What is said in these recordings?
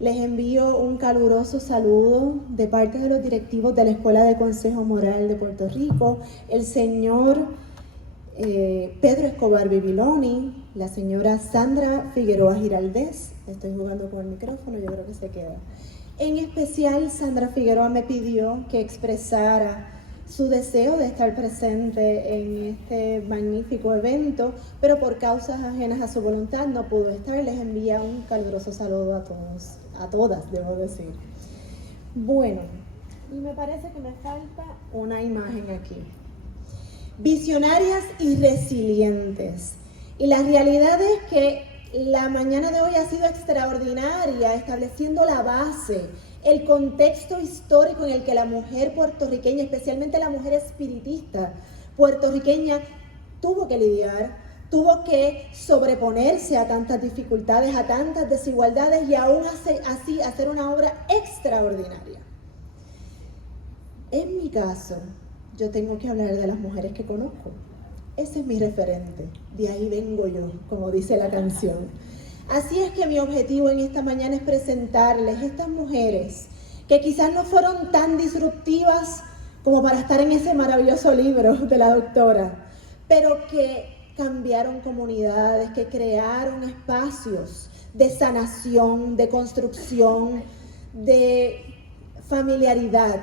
Les envío un caluroso saludo de parte de los directivos de la Escuela de Consejo Moral de Puerto Rico, el señor Pedro Escobar Bibiloni, la señora Sandra Figueroa Giraldez. Estoy jugando con el micrófono, yo creo que se queda. En especial, Sandra Figueroa me pidió que expresara su deseo de estar presente en este magnífico evento, pero por causas ajenas a su voluntad no pudo estar. Les envía un caluroso saludo a todos, a todas, debo decir. Bueno, y me parece que me falta una imagen aquí. Visionarias y resilientes. Y la realidad es que la mañana de hoy ha sido extraordinaria, estableciendo la base, el contexto histórico en el que la mujer puertorriqueña, especialmente la mujer espiritista puertorriqueña, tuvo que lidiar, tuvo que sobreponerse a tantas dificultades, a tantas desigualdades y aún así hacer una obra extraordinaria. En mi caso, yo tengo que hablar de las mujeres que conozco. Ese es mi referente, de ahí vengo yo, como dice la canción. Así es que mi objetivo en esta mañana es presentarles estas mujeres que quizás no fueron tan disruptivas como para estar en ese maravilloso libro de la doctora, pero que cambiaron comunidades, que crearon espacios de sanación, de construcción, de familiaridad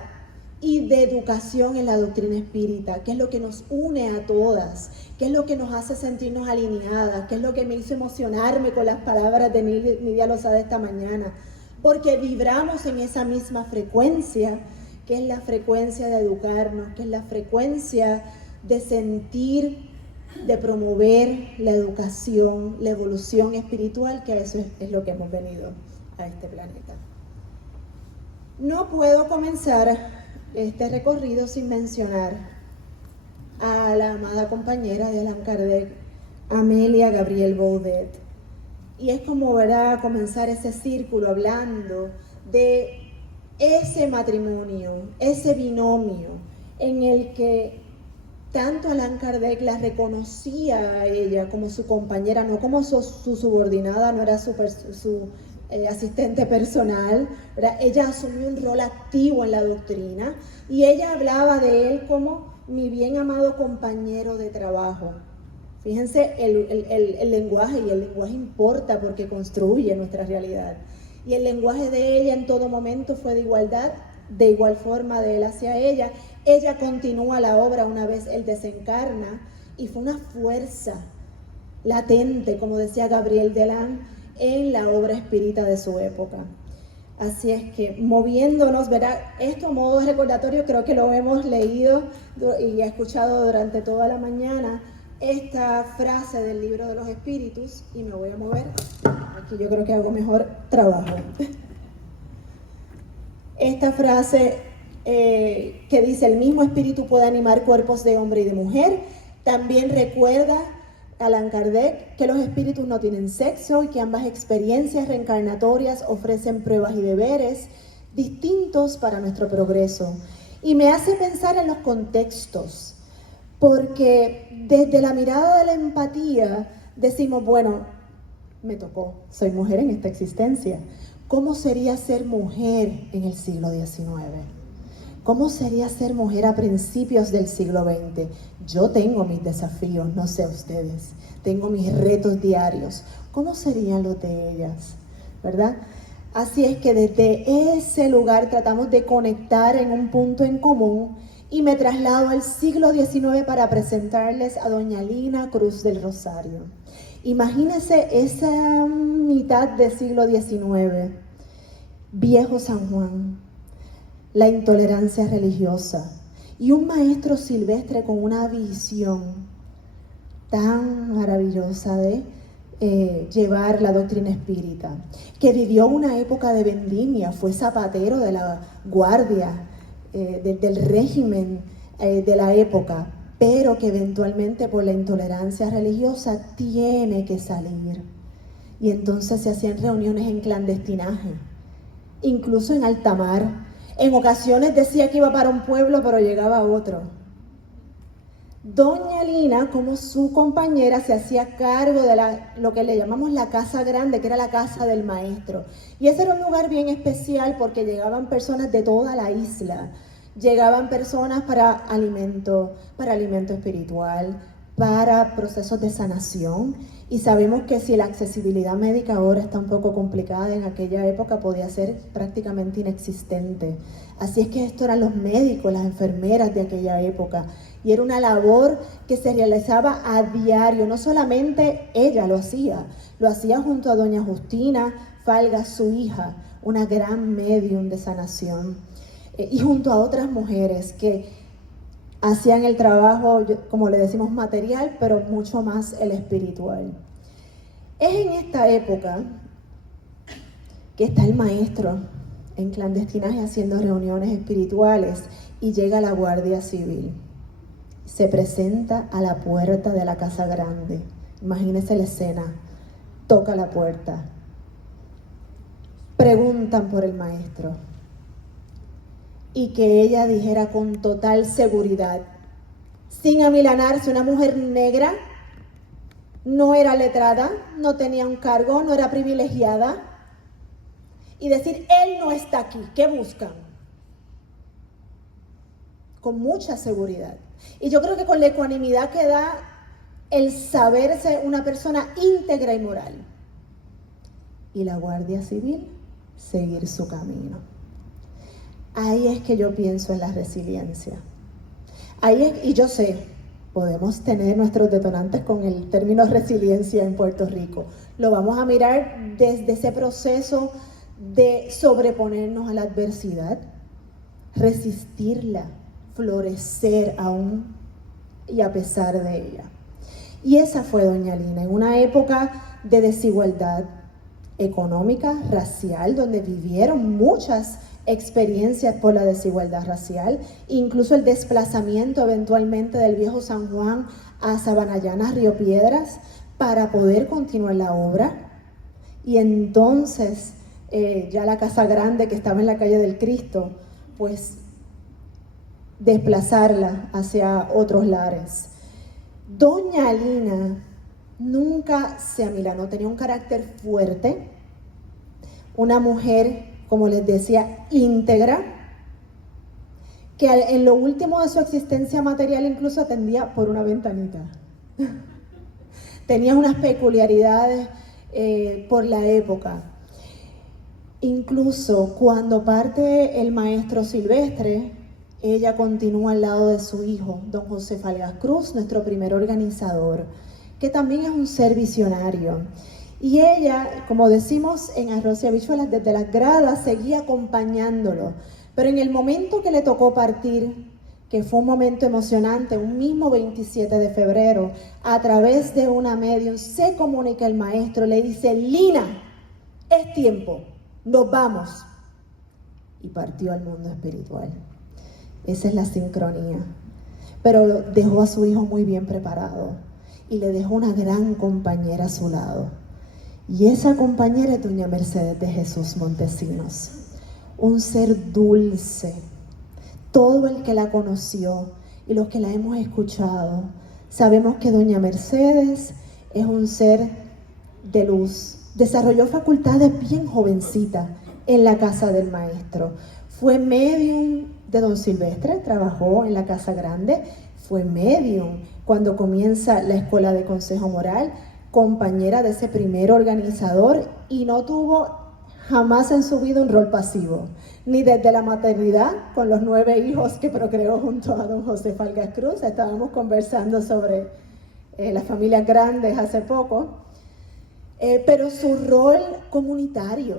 y de educación en la doctrina espírita, que es lo que nos une a todas, que es lo que nos hace sentirnos alineadas, que es lo que me hizo emocionarme con las palabras de Nidia Lozada esta mañana, porque vibramos en esa misma frecuencia, que es la frecuencia de educarnos, que es la frecuencia de sentir, de promover la educación, la evolución espiritual, que eso es lo que hemos venido a este planeta. No puedo comenzar este recorrido sin mencionar a la amada compañera de Allan Kardec, Amelia Gabrielle Baudet. Y es como, ¿verdad?, comenzar ese círculo hablando de ese matrimonio, ese binomio en el que tanto Allan Kardec la reconocía a ella como su compañera, no como su subordinada, no era su asistente personal, ¿verdad? Ella asumió un rol activo en la doctrina y ella hablaba de él como mi bien amado compañero de trabajo. Fíjense el lenguaje, y el lenguaje importa porque construye nuestra realidad. Y el lenguaje de ella en todo momento fue de igualdad, de igual forma de él hacia ella. Ella continúa la obra una vez él desencarna y fue una fuerza latente, como decía Gabriel Delan, en la obra espírita de su época. Así es que moviéndonos, ¿verdad? Esto a modo de recordatorio, creo que lo hemos leído y escuchado durante toda la mañana, esta frase del libro de los espíritus, y me voy a mover, aquí yo creo que hago mejor trabajo. Esta frase que dice: el mismo espíritu puede animar cuerpos de hombre y de mujer, también recuerda Allan Kardec que los espíritus no tienen sexo y que ambas experiencias reencarnatorias ofrecen pruebas y deberes distintos para nuestro progreso. Y me hace pensar en los contextos, porque desde la mirada de la empatía decimos, bueno, me tocó, soy mujer en esta existencia. ¿Cómo sería ser mujer en el siglo XIX? ¿Cómo sería ser mujer a principios del siglo XX? Yo tengo mis desafíos, no sé ustedes. Tengo mis retos diarios. ¿Cómo serían los de ellas? ¿Verdad? Así es que desde ese lugar tratamos de conectar en un punto en común y me traslado al siglo XIX para presentarles a doña Lina Cruz del Rosario. Imagínense esa mitad del siglo XIX, viejo San Juan, la intolerancia religiosa y un maestro silvestre con una visión tan maravillosa de llevar la doctrina espírita, que vivió una época de vendimia, fue zapatero de la guardia del régimen de la época, pero que eventualmente por la intolerancia religiosa tiene que salir. Y entonces se hacían reuniones en clandestinaje, incluso en alta mar. En ocasiones decía que iba para un pueblo, pero llegaba a otro. Doña Lina, como su compañera, se hacía cargo de lo que le llamamos la casa grande, que era la casa del maestro. Y ese era un lugar bien especial porque llegaban personas de toda la isla. Llegaban personas para alimento espiritual, para procesos de sanación. Y sabemos que si la accesibilidad médica ahora está un poco complicada, en aquella época podía ser prácticamente inexistente. Así es que esto eran los médicos, las enfermeras de aquella época. Y era una labor que se realizaba a diario. No solamente ella lo hacía junto a doña Justina Falga, su hija, una gran médium de sanación. Y junto a otras mujeres que hacían el trabajo, como le decimos, material, pero mucho más el espiritual. Es en esta época que está el maestro en clandestinaje haciendo reuniones espirituales y llega la Guardia Civil. Se presenta a la puerta de la casa grande. Imagínense la escena. Toca la puerta. Preguntan por el maestro. Y que ella dijera con total seguridad, sin amilanarse, una mujer negra, no era letrada, no tenía un cargo, no era privilegiada, y decir, él no está aquí, ¿qué buscan? Con mucha seguridad. Y yo creo que con la ecuanimidad que da el saberse una persona íntegra y moral. Y la Guardia Civil, seguir su camino. Ahí es que yo pienso en la resiliencia. Y yo sé, podemos tener nuestros detonantes con el término resiliencia en Puerto Rico. Lo vamos a mirar desde ese proceso de sobreponernos a la adversidad, resistirla, florecer aún y a pesar de ella. Y esa fue doña Lina, en una época de desigualdad económica, racial, donde vivieron muchas experiencias por la desigualdad racial, incluso el desplazamiento eventualmente del viejo San Juan a Sabanayana, Río Piedras, para poder continuar la obra. Y entonces ya la casa grande que estaba en la calle del Cristo, pues desplazarla hacia otros lares. Doña Lina nunca se amilanó, tenía un carácter fuerte, una mujer, como les decía, íntegra, que en lo último de su existencia material incluso atendía por una ventanita. Tenía unas peculiaridades por la época. Incluso cuando parte el maestro Silvestre, ella continúa al lado de su hijo, don José Falgas Cruz, nuestro primer organizador, que también es un ser visionario. Y ella, como decimos en Arroz y Habichuelas, desde las gradas seguía acompañándolo. Pero en el momento que le tocó partir, que fue un momento emocionante, un mismo 27 de febrero, a través de una medium, se comunica el maestro, le dice, Lina, es tiempo, nos vamos. Y partió al mundo espiritual. Esa es la sincronía. Pero dejó a su hijo muy bien preparado y le dejó una gran compañera a su lado. Y esa compañera es doña Mercedes de Jesús Montesinos, un ser dulce. Todo el que la conoció y los que la hemos escuchado, sabemos que doña Mercedes es un ser de luz. Desarrolló facultades bien jovencita en la casa del maestro. Fue medium de don Silvestre, trabajó en la casa grande, fue medium cuando comienza la escuela de consejo moral, compañera de ese primer organizador, y no tuvo jamás en su vida un rol pasivo, ni desde la maternidad, con los 9 hijos que procreó junto a don José Falgas Cruz. Estábamos conversando sobre las familias grandes hace poco, pero su rol comunitario.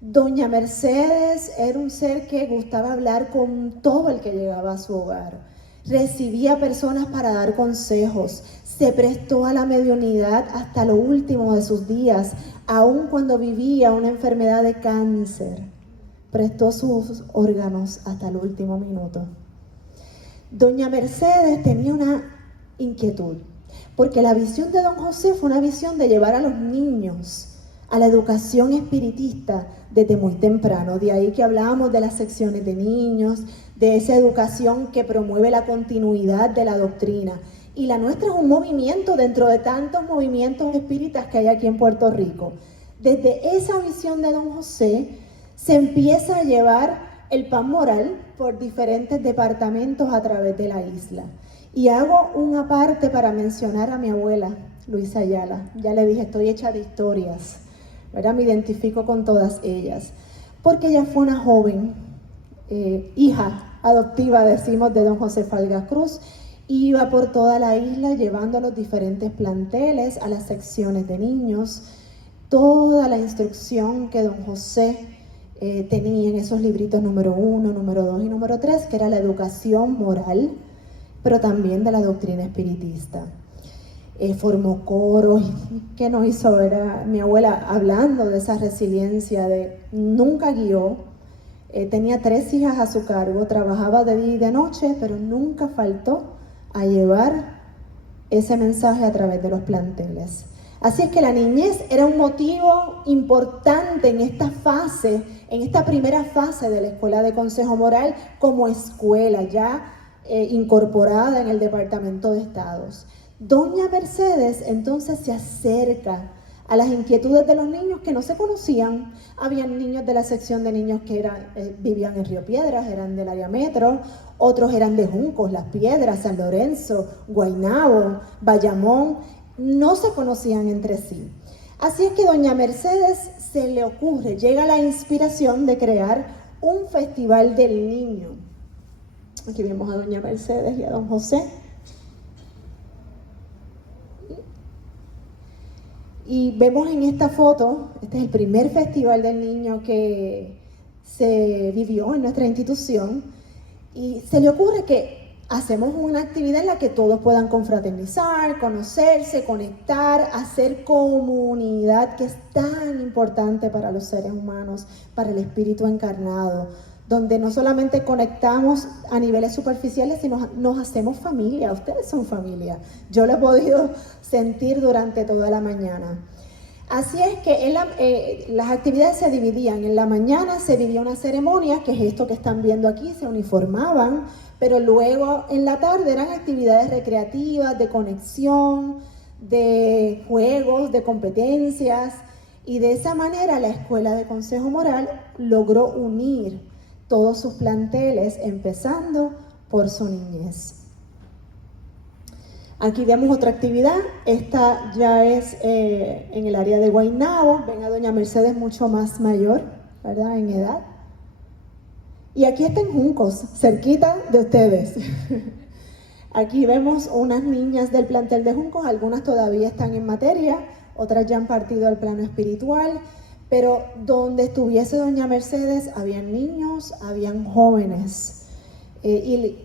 Doña Mercedes era un ser que gustaba hablar con todo el que llegaba a su hogar. Recibía personas para dar consejos, se prestó a la mediunidad hasta lo último de sus días, aun cuando vivía una enfermedad de cáncer. Prestó sus órganos hasta el último minuto. Doña Mercedes tenía una inquietud, porque la visión de don José fue una visión de llevar a los niños a la educación espiritista desde muy temprano. De ahí que hablábamos de las secciones de niños, de esa educación que promueve la continuidad de la doctrina. Y la nuestra es un movimiento dentro de tantos movimientos espíritas que hay aquí en Puerto Rico. Desde esa visión de don José se empieza a llevar el pan moral por diferentes departamentos a través de la isla. Y hago una parte para mencionar a mi abuela, Luisa Ayala. Ya le dije, estoy hecha de historias, ¿verdad? Me identifico con todas ellas. Porque ella fue una joven, hija adoptiva, decimos, de don José Falgas Cruz. Iba por toda la isla llevando a los diferentes planteles, a las secciones de niños, toda la instrucción que don José tenía en esos libritos número 1, número 2 y número 3, que era la educación moral, pero también de la doctrina espiritista. Formó coros, que nos hizo ver a mi abuela hablando de esa resiliencia, de nunca guió, tenía 3 hijas a su cargo, trabajaba de día y de noche, pero nunca faltó a llevar ese mensaje a través de los planteles. Así es que la niñez era un motivo importante en esta fase, en esta primera fase de la Escuela de Consejo Moral como escuela ya incorporada en el Departamento de Estados. Doña Mercedes entonces se acerca a las inquietudes de los niños que no se conocían. Habían niños de la sección de niños que vivían en Río Piedras, eran del área metro, otros eran de Juncos, Las Piedras, San Lorenzo, Guaynabo, Bayamón, no se conocían entre sí. Así es que doña Mercedes se le ocurre, llega la inspiración de crear un festival del niño. Aquí vemos a doña Mercedes y a don José. Y vemos en esta foto, este es el primer festival del niño que se vivió en nuestra institución, y se le ocurre que hacemos una actividad en la que todos puedan confraternizar, conocerse, conectar, hacer comunidad, que es tan importante para los seres humanos, para el espíritu encarnado, donde no solamente conectamos a niveles superficiales, sino nos hacemos familia. Ustedes son familia. Yo lo he podido sentir durante toda la mañana. Así es que las actividades se dividían. En la mañana se vivía una ceremonia, que es esto que están viendo aquí, se uniformaban, pero luego en la tarde eran actividades recreativas, de conexión, de juegos, de competencias, y de esa manera la Escuela de Consejo Moral logró unir todos sus planteles, empezando por su niñez. Aquí vemos otra actividad, esta ya es en el área de Guaynabo. Ven a doña Mercedes mucho más mayor, ¿verdad?, en edad. Y aquí está en Juncos, cerquita de ustedes. Aquí vemos unas niñas del plantel de Juncos, algunas todavía están en materia, otras ya han partido al plano espiritual, pero donde estuviese doña Mercedes habían niños, habían jóvenes, y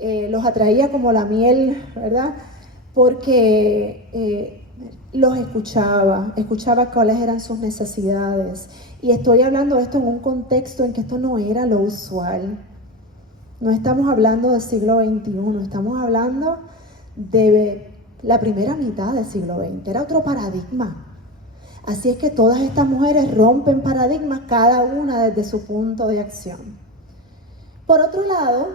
los atraía como la miel, ¿verdad?, porque los escuchaba cuáles eran sus necesidades. Y estoy hablando de esto en un contexto en que esto no era lo usual. No estamos hablando del siglo XXI, estamos hablando de la primera mitad del siglo XX. Era otro paradigma. Así es que todas estas mujeres rompen paradigmas, cada una desde su punto de acción. Por otro lado,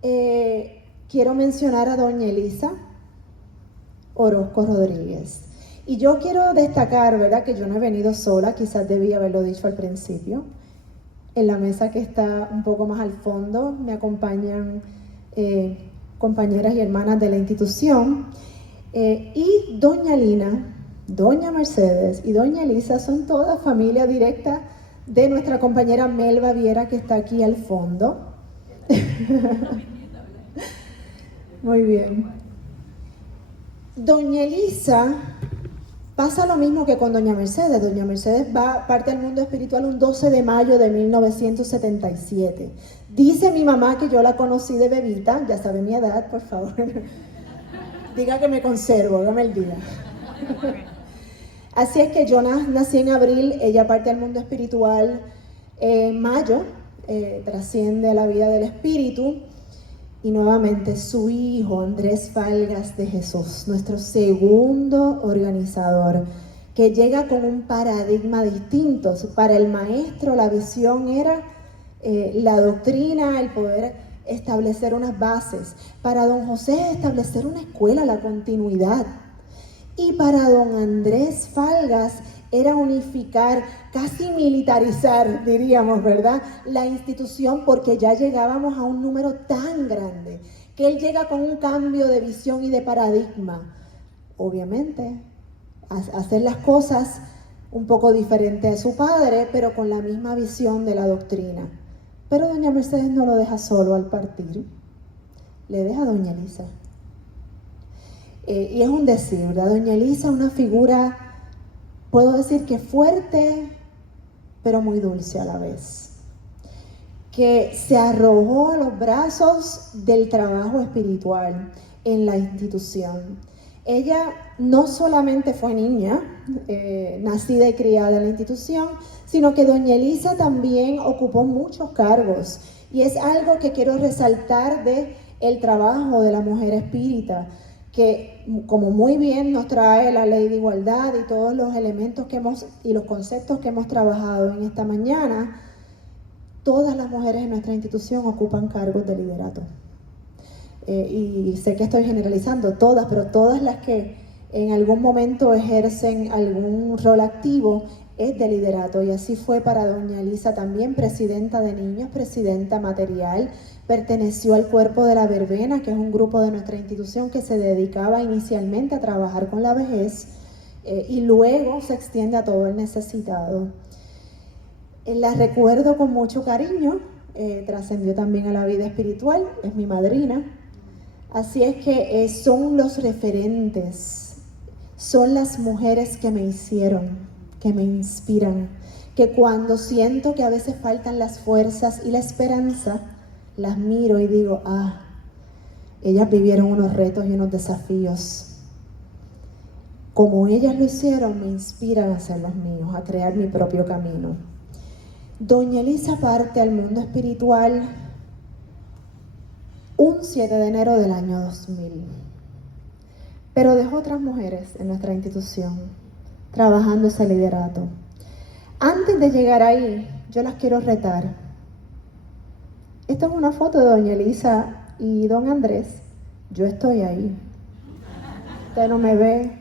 quiero mencionar a doña Elisa Orozco Rodríguez. Y yo quiero destacar, ¿verdad?, que yo no he venido sola, quizás debí haberlo dicho al principio. En la mesa que está un poco más al fondo me acompañan compañeras y hermanas de la institución. Y doña Lina, doña Mercedes y doña Elisa son todas familia directa de nuestra compañera Melba Viera, que está aquí al fondo. Muy bien. Doña Elisa pasa lo mismo que con doña Mercedes. Doña Mercedes parte al mundo espiritual un 12 de mayo de 1977. Dice mi mamá que yo la conocí de bebita, ya sabe mi edad, por favor. Diga que me conservo, dame el día. Así es que yo nací en abril, ella parte al mundo espiritual en mayo, trasciende a la vida del espíritu. Y nuevamente su hijo Andrés Falgas de Jesús, nuestro segundo organizador, que llega con un paradigma distinto. Para el maestro la visión era la doctrina, el poder establecer unas bases. Para don José, establecer una escuela, la continuidad. Y para don Andrés Falgas era unificar, casi militarizar, diríamos, ¿verdad?, la institución, porque ya llegábamos a un número tan grande, que él llega con un cambio de visión y de paradigma. Obviamente, hacer las cosas un poco diferente a su padre, pero con la misma visión de la doctrina. Pero doña Mercedes no lo deja solo al partir, le deja a doña Elisa. Y es un decir, ¿verdad? Doña Elisa, una figura, puedo decir que fuerte, pero muy dulce a la vez, que se arrojó a los brazos del trabajo espiritual en la institución. Ella no solamente fue niña, nacida y criada en la institución, sino que doña Elisa también ocupó muchos cargos. Y es algo que quiero resaltar de el trabajo de la mujer espírita, que como muy bien nos trae la ley de igualdad y todos los elementos y los conceptos que hemos trabajado en esta mañana, todas las mujeres en nuestra institución ocupan cargos de liderato. Y sé que estoy generalizando todas, pero todas las que en algún momento ejercen algún rol activo es de liderato. Y así fue para doña Elisa también, presidenta de niños, presidenta material, perteneció al cuerpo de la verbena, que es un grupo de nuestra institución que se dedicaba inicialmente a trabajar con la vejez y luego se extiende a todo el necesitado. La recuerdo con mucho cariño, trascendió también a la vida espiritual, es mi madrina. Así es que son los referentes, son las mujeres que me hicieron, que me inspiran, que cuando siento que a veces faltan las fuerzas y la esperanza, las miro y digo, ellas vivieron unos retos y unos desafíos. Como ellas lo hicieron, me inspiran a hacer los míos, a crear mi propio camino. Doña Elisa parte al mundo espiritual un 7 de enero del año 2000, pero dejó otras mujeres en nuestra institución, trabajando ese liderato. Antes de llegar ahí, yo las quiero retar. Esta es una foto de doña Elisa y don Andrés. Yo estoy ahí. Usted no me ve.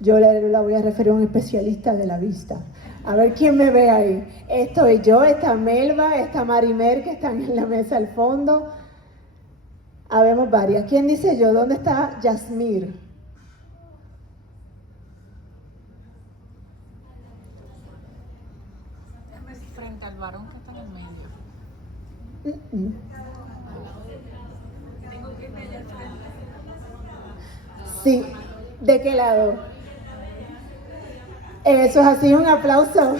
Yo la voy a referir a un especialista de la vista. A ver quién me ve ahí. Estoy yo, está Melba, está Marimer, que están en la mesa al fondo. Habemos varias. ¿Quién dice yo? ¿Dónde está Yasmir? Frente al varón que está en el medio. Sí. ¿De qué lado? Eso es así, un aplauso.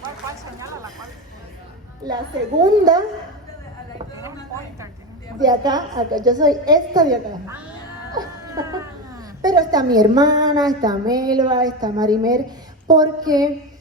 ¿Cuál señala la cual? La segunda. De acá, yo soy esta de acá. Pero está mi hermana, está Melba, está Marimer, porque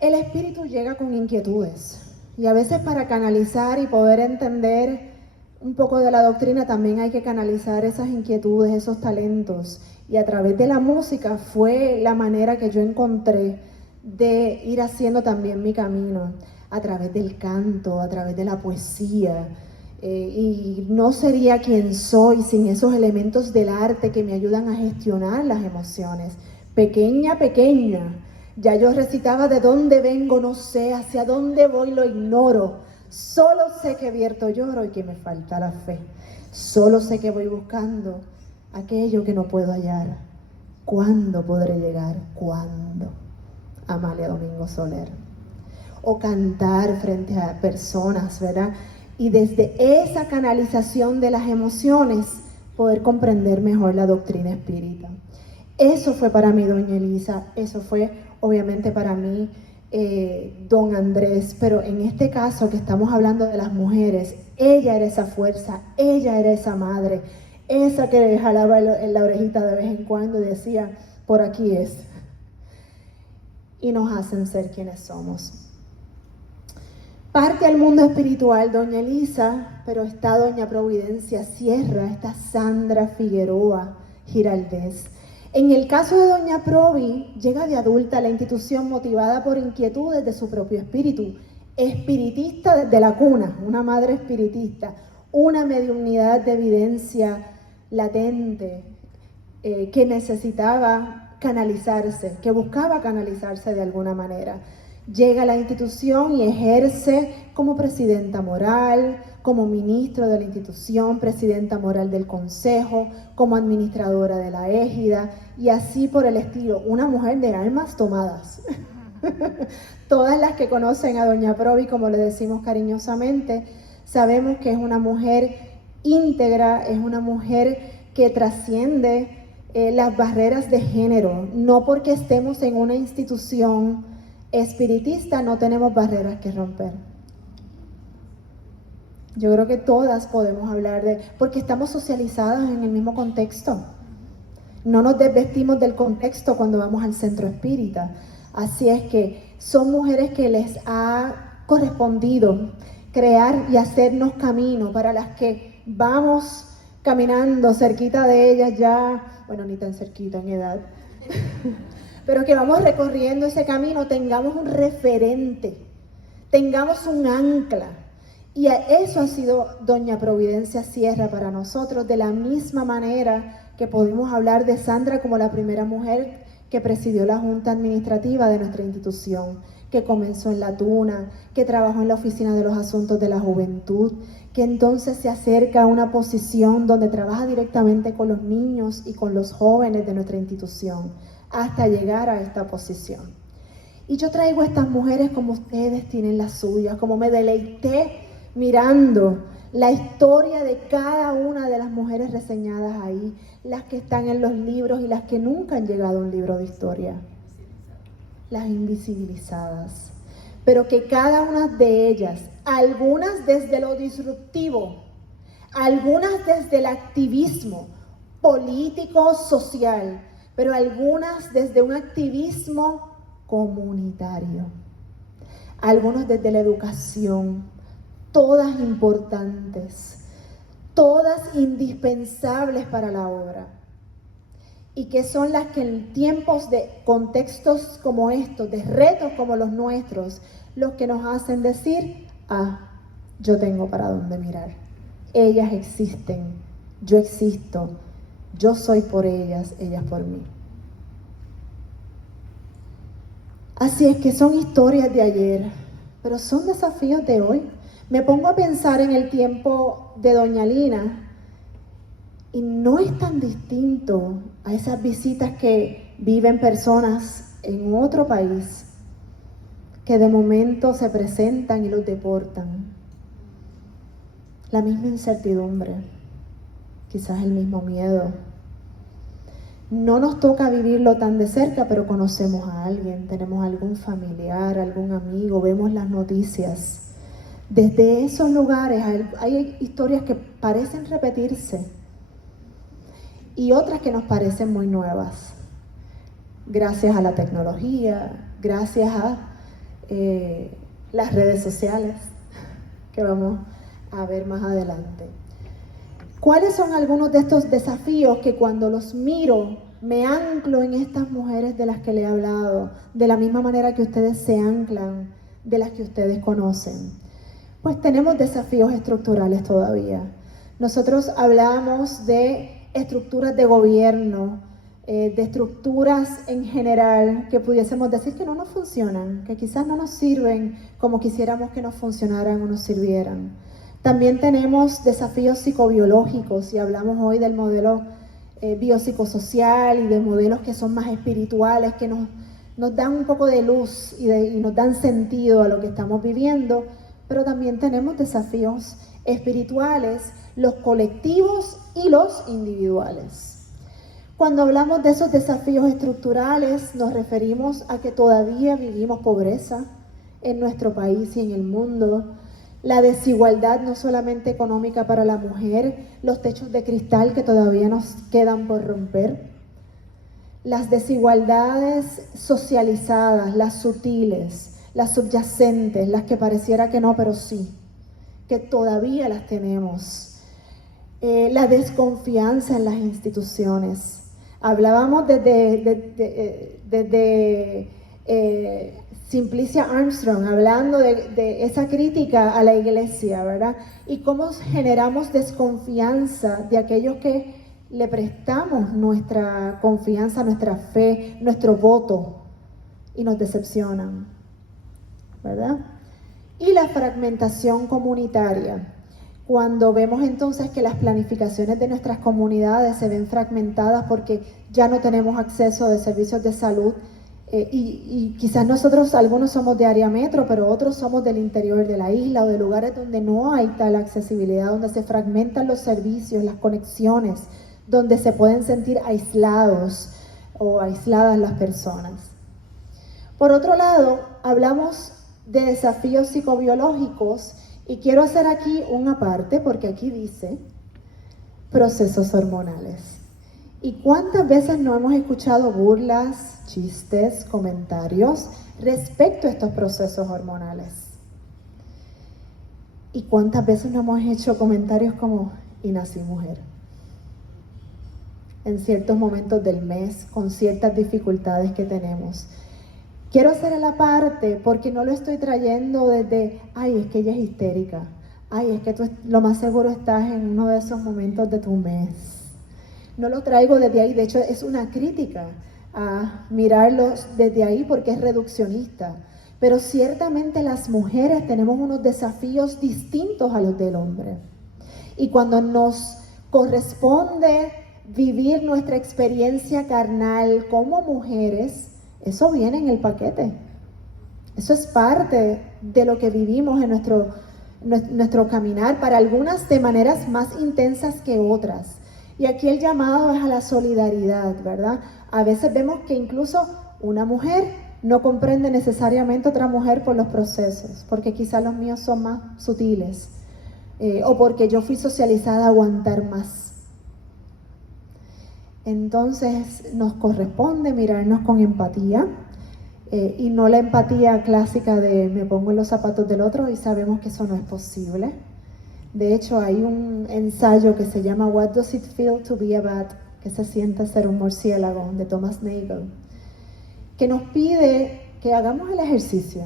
el espíritu llega con inquietudes. Y a veces para canalizar y poder entender un poco de la doctrina también hay que canalizar esas inquietudes, esos talentos. Y a través de la música fue la manera que yo encontré de ir haciendo también mi camino. A través del canto, a través de la poesía. Y no sería quien soy sin esos elementos del arte que me ayudan a gestionar las emociones. Pequeña, ya yo recitaba de dónde vengo, no sé, hacia dónde voy, lo ignoro. Solo sé que vierto lloro y que me falta la fe. Solo sé que voy buscando aquello que no puedo hallar. ¿Cuándo podré llegar? ¿Cuándo? Amalia Domingo Soler. O cantar frente a personas, ¿verdad? Y desde esa canalización de las emociones, poder comprender mejor la doctrina espírita. Eso fue para mí doña Elisa, eso fue obviamente para mí don Andrés, pero en este caso que estamos hablando de las mujeres, ella era esa fuerza, ella era esa madre, esa que jalaba en la orejita de vez en cuando y decía, por aquí es. Y nos hacen ser quienes somos. Parte al mundo espiritual doña Elisa, pero está doña Providencia Sierra, está Sandra Figueroa Giraldez. En el caso de doña Provi, llega de adulta a la institución motivada por inquietudes de su propio espíritu, espiritista desde la cuna, una madre espiritista, una mediunidad de evidencia latente que necesitaba canalizarse, que buscaba canalizarse de alguna manera. Llega a la institución y ejerce como presidenta moral, como ministro de la institución, presidenta moral del consejo, como administradora de la égida y así por el estilo. Una mujer de almas tomadas. Todas las que conocen a doña Provi, como le decimos cariñosamente, sabemos que es una mujer íntegra, es una mujer que trasciende las barreras de género. No porque estemos en una institución espiritista no tenemos barreras que romper. Yo creo que todas podemos hablar porque estamos socializadas en el mismo contexto. No nos desvestimos del contexto cuando vamos al centro espírita. Así es que son mujeres que les ha correspondido crear y hacernos camino para las que vamos caminando cerquita de ellas ya, bueno, ni tan cerquita en edad, pero que vamos recorriendo ese camino, tengamos un referente, tengamos un ancla. Y eso ha sido doña Providencia Sierra para nosotros, de la misma manera que pudimos hablar de Sandra como la primera mujer que presidió la Junta Administrativa de nuestra institución, que comenzó en La Tuna, que trabajó en la Oficina de los Asuntos de la Juventud, que entonces se acerca a una posición donde trabaja directamente con los niños y con los jóvenes de nuestra institución, hasta llegar a esta posición. Y yo traigo a estas mujeres como ustedes tienen las suyas, como me deleité mirando la historia de cada una de las mujeres reseñadas ahí, las que están en los libros y las que nunca han llegado a un libro de historia, las invisibilizadas, pero que cada una de ellas, algunas desde lo disruptivo, algunas desde el activismo político, social, pero algunas desde un activismo comunitario, algunos desde la educación, todas importantes, todas indispensables para la obra, y que son las que en tiempos de contextos como estos, de retos como los nuestros, los que nos hacen decir, yo tengo para dónde mirar, ellas existen, yo existo, yo soy por ellas, ellas por mí. Así es que son historias de ayer, pero son desafíos de hoy. Me pongo a pensar en el tiempo de doña Lina y no es tan distinto a esas visitas que viven personas en otro país que de momento se presentan y los deportan. La misma incertidumbre, quizás el mismo miedo. No nos toca vivirlo tan de cerca, pero conocemos a alguien, tenemos algún familiar, algún amigo, vemos las noticias. Desde esos lugares hay historias que parecen repetirse y otras que nos parecen muy nuevas. Gracias a la tecnología, gracias a las redes sociales, que vamos a ver más adelante. ¿Cuáles son algunos de estos desafíos que cuando los miro me anclo en estas mujeres de las que le he hablado, de la misma manera que ustedes se anclan de las que ustedes conocen? Pues tenemos desafíos estructurales todavía. Nosotros hablamos de estructuras de gobierno, de estructuras en general que pudiésemos decir que no nos funcionan, que quizás no nos sirven como quisiéramos que nos funcionaran o nos sirvieran. También tenemos desafíos psicobiológicos y hablamos hoy del modelo biopsicosocial y de modelos que son más espirituales, que nos dan un poco de luz y nos dan sentido a lo que estamos viviendo, pero también tenemos desafíos espirituales, los colectivos y los individuales. Cuando hablamos de esos desafíos estructurales, nos referimos a que todavía vivimos pobreza en nuestro país y en el mundo, la desigualdad no solamente económica para la mujer, los techos de cristal que todavía nos quedan por romper, las desigualdades socializadas, las sutiles, las subyacentes, las que pareciera que no, pero sí, que todavía las tenemos, la desconfianza en las instituciones. Hablábamos desde Simplicia Armstrong, hablando de esa crítica a la iglesia, ¿verdad? Y cómo generamos desconfianza de aquellos que le prestamos nuestra confianza, nuestra fe, nuestro voto, y nos decepcionan, ¿verdad? Y la fragmentación comunitaria. Cuando vemos entonces que las planificaciones de nuestras comunidades se ven fragmentadas porque ya no tenemos acceso a servicios de salud, y quizás nosotros, algunos somos de área metro, pero otros somos del interior de la isla o de lugares donde no hay tal accesibilidad, donde se fragmentan los servicios, las conexiones, donde se pueden sentir aislados o aisladas las personas. Por otro lado, hablamos de desafíos psicobiológicos y quiero hacer aquí una parte porque aquí dice procesos hormonales. ¿Y cuántas veces no hemos escuchado burlas, chistes, comentarios respecto a estos procesos hormonales? ¿Y cuántas veces no hemos hecho comentarios como, y nací mujer? En ciertos momentos del mes, con ciertas dificultades que tenemos. Quiero hacer la parte porque no lo estoy trayendo desde, ay, es que ella es histérica. Ay, es que tú lo más seguro estás en uno de esos momentos de tu mes. No lo traigo desde ahí, de hecho es una crítica a mirarlos desde ahí porque es reduccionista. Pero ciertamente las mujeres tenemos unos desafíos distintos a los del hombre. Y cuando nos corresponde vivir nuestra experiencia carnal como mujeres, eso viene en el paquete. Eso es parte de lo que vivimos en nuestro caminar, para algunas de maneras más intensas que otras. Y aquí el llamado es a la solidaridad, ¿verdad? A veces vemos que incluso una mujer no comprende necesariamente a otra mujer por los procesos, porque quizás los míos son más sutiles, o porque yo fui socializada a aguantar más. Entonces nos corresponde mirarnos con empatía, y no la empatía clásica de me pongo en los zapatos del otro, y sabemos que eso no es posible. De hecho, hay un ensayo que se llama What Does It Feel to Be a Bat? Que se siente ser un murciélago, de Thomas Nagel, que nos pide que hagamos el ejercicio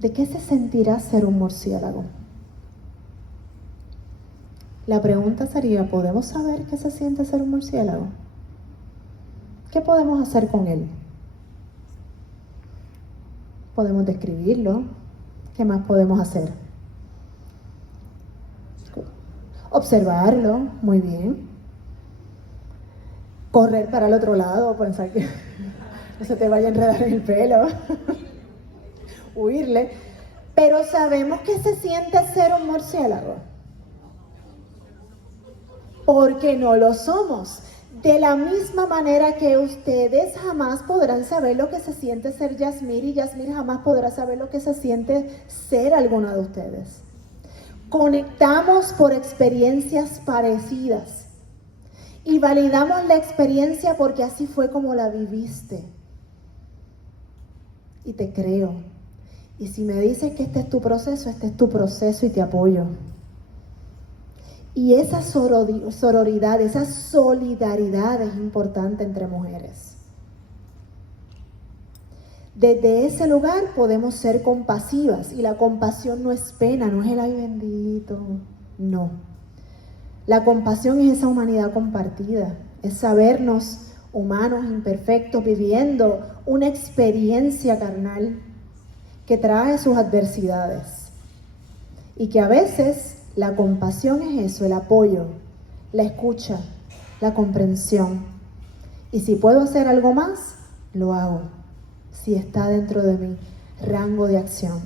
de qué se sentirá ser un murciélago. La pregunta sería, ¿podemos saber qué se siente ser un murciélago? ¿Qué podemos hacer con él? Podemos describirlo. ¿Qué más podemos hacer? Observarlo, muy bien. Correr para el otro lado, pensar que no se te vaya a enredar en el pelo. Huirle. Pero sabemos que se siente ser un murciélago. Porque no lo somos. De la misma manera que ustedes jamás podrán saber lo que se siente ser Yasmir, y Yasmir jamás podrá saber lo que se siente ser alguno de ustedes. Conectamos por experiencias parecidas y validamos la experiencia porque así fue como la viviste. Y te creo. Y si me dices que este es tu proceso y te apoyo. Y esa sororidad, esa solidaridad es importante entre mujeres. Desde ese lugar podemos ser compasivas, y la compasión no es pena, no es el ay bendito, no. La compasión es esa humanidad compartida, es sabernos humanos imperfectos viviendo una experiencia carnal que trae sus adversidades, y que a veces la compasión es eso, el apoyo, la escucha, la comprensión. Y si puedo hacer algo más, lo hago, si está dentro de mi rango de acción.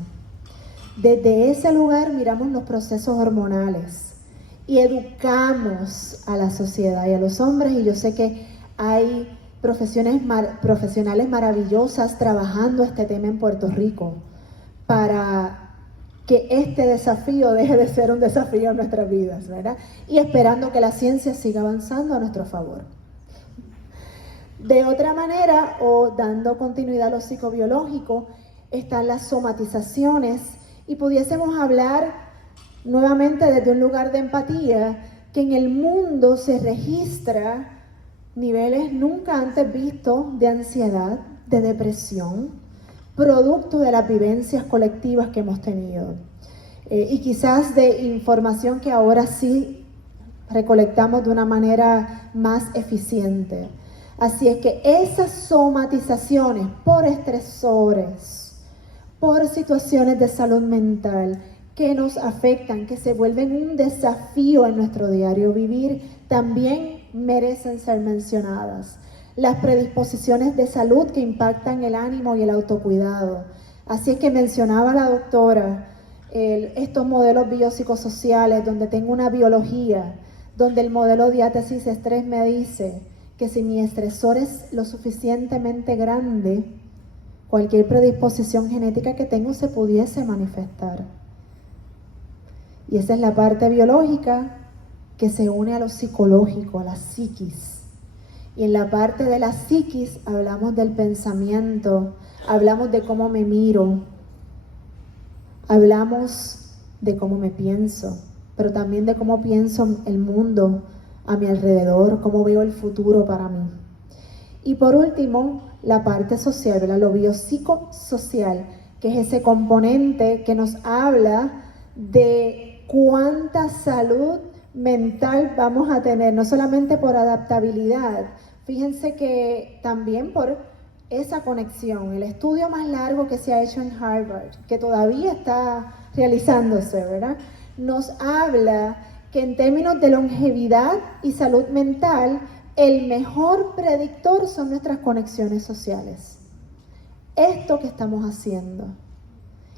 Desde ese lugar miramos los procesos hormonales y educamos a la sociedad y a los hombres, y yo sé que hay profesionales maravillosas trabajando este tema en Puerto Rico para que este desafío deje de ser un desafío en nuestras vidas, ¿verdad? Y esperando que la ciencia siga avanzando a nuestro favor. De otra manera, o dando continuidad a lo psicobiológico, están las somatizaciones, y pudiésemos hablar nuevamente desde un lugar de empatía, que en el mundo se registra niveles nunca antes vistos de ansiedad, de depresión, producto de las vivencias colectivas que hemos tenido. Y quizás de información que ahora sí recolectamos de una manera más eficiente. Así es que esas somatizaciones por estresores, por situaciones de salud mental que nos afectan, que se vuelven un desafío en nuestro diario vivir, también merecen ser mencionadas. Las predisposiciones de salud que impactan el ánimo y el autocuidado. Así es que mencionaba la doctora estos modelos biopsicosociales donde tengo una biología, donde el modelo diátesis-estrés me dice que si mi estresor es lo suficientemente grande, cualquier predisposición genética que tengo se pudiese manifestar. Y esa es la parte biológica que se une a lo psicológico, a la psiquis. Y en la parte de la psiquis hablamos del pensamiento, hablamos de cómo me miro, hablamos de cómo me pienso, pero también de cómo pienso el mundo a mi alrededor, cómo veo el futuro para mí. Y por último, la parte social, ¿verdad? Lo biopsicosocial, que es ese componente que nos habla de cuánta salud mental vamos a tener, no solamente por adaptabilidad. Fíjense que también por esa conexión, el estudio más largo que se ha hecho en Harvard, que todavía está realizándose, ¿verdad? Nos habla que en términos de longevidad y salud mental, el mejor predictor son nuestras conexiones sociales. Esto que estamos haciendo,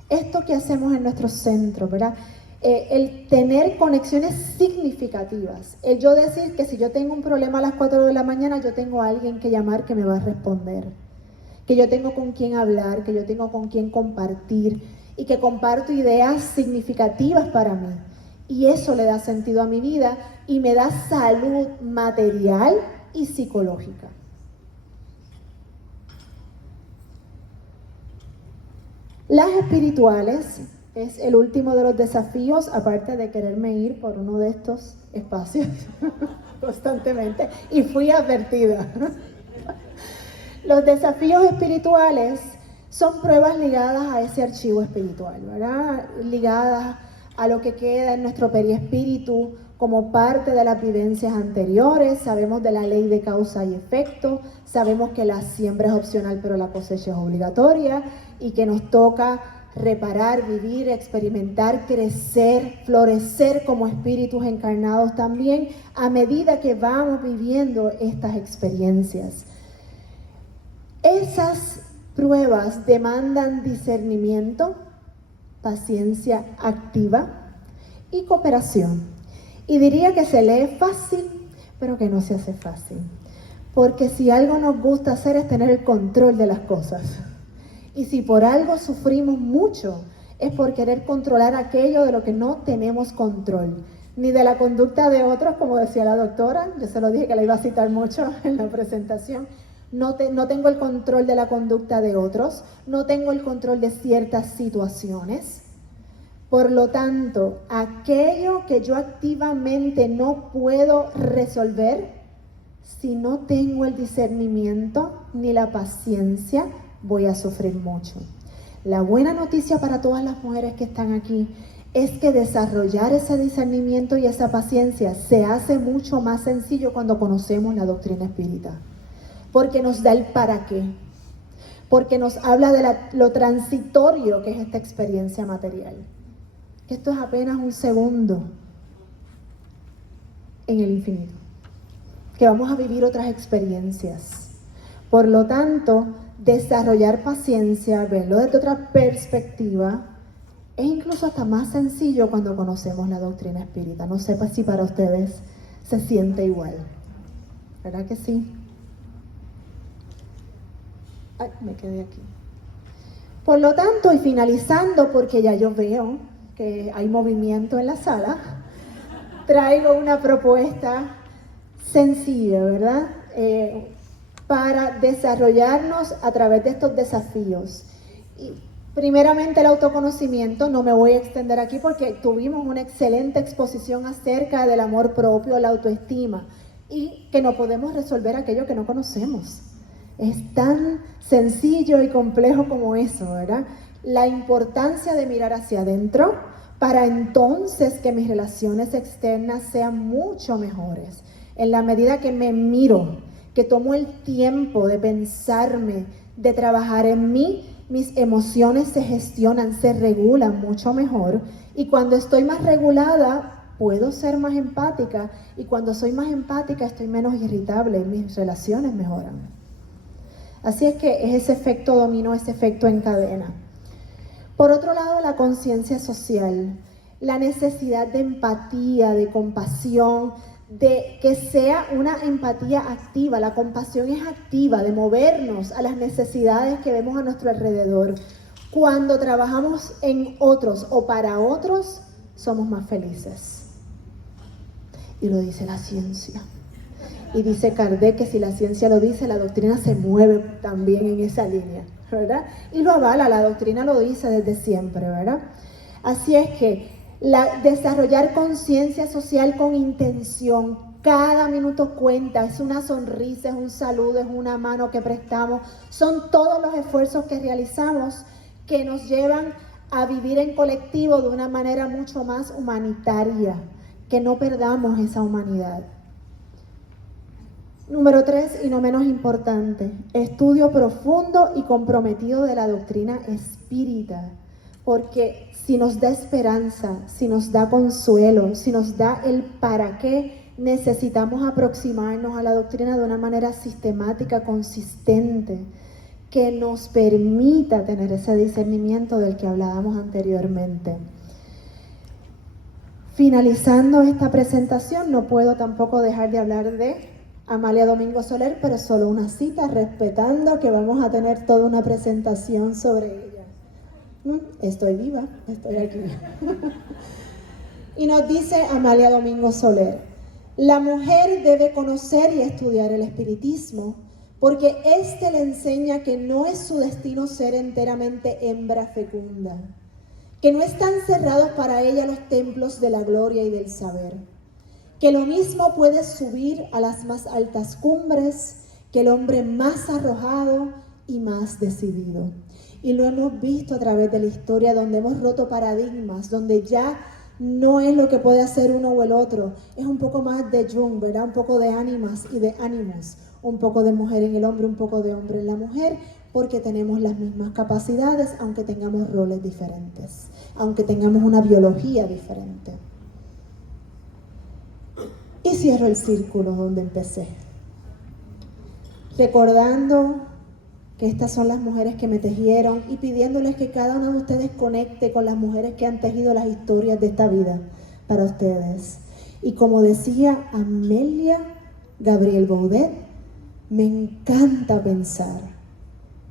esto que hacemos en nuestros centros, ¿verdad? El tener conexiones significativas, el yo decir que si yo tengo un problema a las 4 de la mañana, yo tengo a alguien que llamar que me va a responder, que yo tengo con quién hablar, que yo tengo con quién compartir y que comparto ideas significativas para mí. Y eso le da sentido a mi vida y me da salud material y psicológica. Las espirituales es el último de los desafíos, aparte de quererme ir por uno de estos espacios constantemente, y fui advertida. Los desafíos espirituales son pruebas ligadas a ese archivo espiritual, ¿verdad? Ligadas a lo que queda en nuestro periespíritu como parte de las vivencias anteriores. Sabemos de la ley de causa y efecto, sabemos que la siembra es opcional pero la cosecha es obligatoria y que nos toca reparar, vivir, experimentar, crecer, florecer como espíritus encarnados también a medida que vamos viviendo estas experiencias. Esas pruebas demandan discernimiento, paciencia activa y cooperación. Y diría que se lee fácil, pero que no se hace fácil. Porque si algo nos gusta hacer es tener el control de las cosas. Y si por algo sufrimos mucho, es por querer controlar aquello de lo que no tenemos control. Ni de la conducta de otros, como decía la doctora, yo se lo dije que la iba a citar mucho en la presentación. No tengo el control de la conducta de otros, no tengo el control de ciertas situaciones. Por lo tanto, aquello que yo activamente no puedo resolver, si no tengo el discernimiento ni la paciencia, voy a sufrir mucho. La buena noticia para todas las mujeres que están aquí es que desarrollar ese discernimiento y esa paciencia se hace mucho más sencillo cuando conocemos la doctrina espírita. Porque nos da el para qué, porque nos habla de lo transitorio que es esta experiencia material. Esto es apenas un segundo en el infinito, que vamos a vivir otras experiencias. Por lo tanto, desarrollar paciencia, verlo desde otra perspectiva, es incluso hasta más sencillo cuando conocemos la doctrina espírita. No sé si para ustedes se siente igual, ¿verdad que sí? Ay, me quedé aquí. Por lo tanto, y finalizando, porque ya yo veo que hay movimiento en la sala, traigo una propuesta sencilla, ¿verdad? Para desarrollarnos a través de estos desafíos. Y primeramente el autoconocimiento, no me voy a extender aquí porque tuvimos una excelente exposición acerca del amor propio, la autoestima, y que no podemos resolver aquello que no conocemos. Es tan sencillo y complejo como eso, ¿verdad? La importancia de mirar hacia adentro para entonces que mis relaciones externas sean mucho mejores. En la medida que me miro, que tomo el tiempo de pensarme, de trabajar en mí, mis emociones se gestionan, se regulan mucho mejor. Y cuando estoy más regulada, puedo ser más empática. Y cuando soy más empática, estoy menos irritable, mis relaciones mejoran. Así es que es ese efecto dominó, ese efecto en cadena. Por otro lado, la conciencia social, la necesidad de empatía, de compasión, de que sea una empatía activa. La compasión es activa, de movernos a las necesidades que vemos a nuestro alrededor. Cuando trabajamos en otros o para otros, somos más felices. Y lo dice la ciencia. Y dice Kardec que si la ciencia lo dice, la doctrina se mueve también en esa línea, ¿verdad? Y lo avala, la doctrina lo dice desde siempre, ¿verdad? Así es que desarrollar conciencia social con intención, cada minuto cuenta, es una sonrisa, es un saludo, es una mano que prestamos, son todos los esfuerzos que realizamos que nos llevan a vivir en colectivo de una manera mucho más humanitaria, que no perdamos esa humanidad. Número 3, y no menos importante, estudio profundo y comprometido de la doctrina espírita, porque si nos da esperanza, si nos da consuelo, si nos da el para qué, necesitamos aproximarnos a la doctrina de una manera sistemática, consistente, que nos permita tener ese discernimiento del que hablábamos anteriormente. Finalizando esta presentación, no puedo tampoco dejar de hablar de Amalia Domingo Soler, pero solo una cita, respetando que vamos a tener toda una presentación sobre ella. Estoy viva, estoy aquí. Y nos dice Amalia Domingo Soler: la mujer debe conocer y estudiar el espiritismo, porque éste le enseña que no es su destino ser enteramente hembra fecunda, que no están cerrados para ella los templos de la gloria y del saber, que lo mismo puede subir a las más altas cumbres que el hombre más arrojado y más decidido. Y lo hemos visto a través de la historia, donde hemos roto paradigmas, donde ya no es lo que puede hacer uno o el otro, es un poco más de Jung, ¿verdad? Un poco de ánimas y de ánimos, un poco de mujer en el hombre, un poco de hombre en la mujer, porque tenemos las mismas capacidades, aunque tengamos roles diferentes, aunque tengamos una biología diferente. Y cierro el círculo donde empecé, recordando que estas son las mujeres que me tejieron y pidiéndoles que cada una de ustedes conecte con las mujeres que han tejido las historias de esta vida para ustedes. Y como decía Amélia Gabriel Baudet, me encanta pensar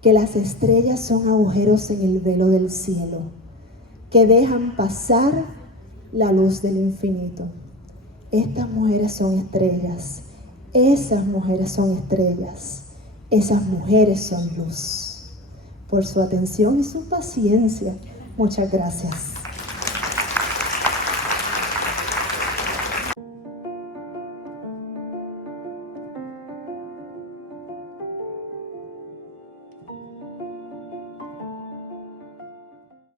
que las estrellas son agujeros en el velo del cielo, que dejan pasar la luz del infinito. Estas mujeres son estrellas, esas mujeres son estrellas, esas mujeres son luz. Por su atención y su paciencia, muchas gracias.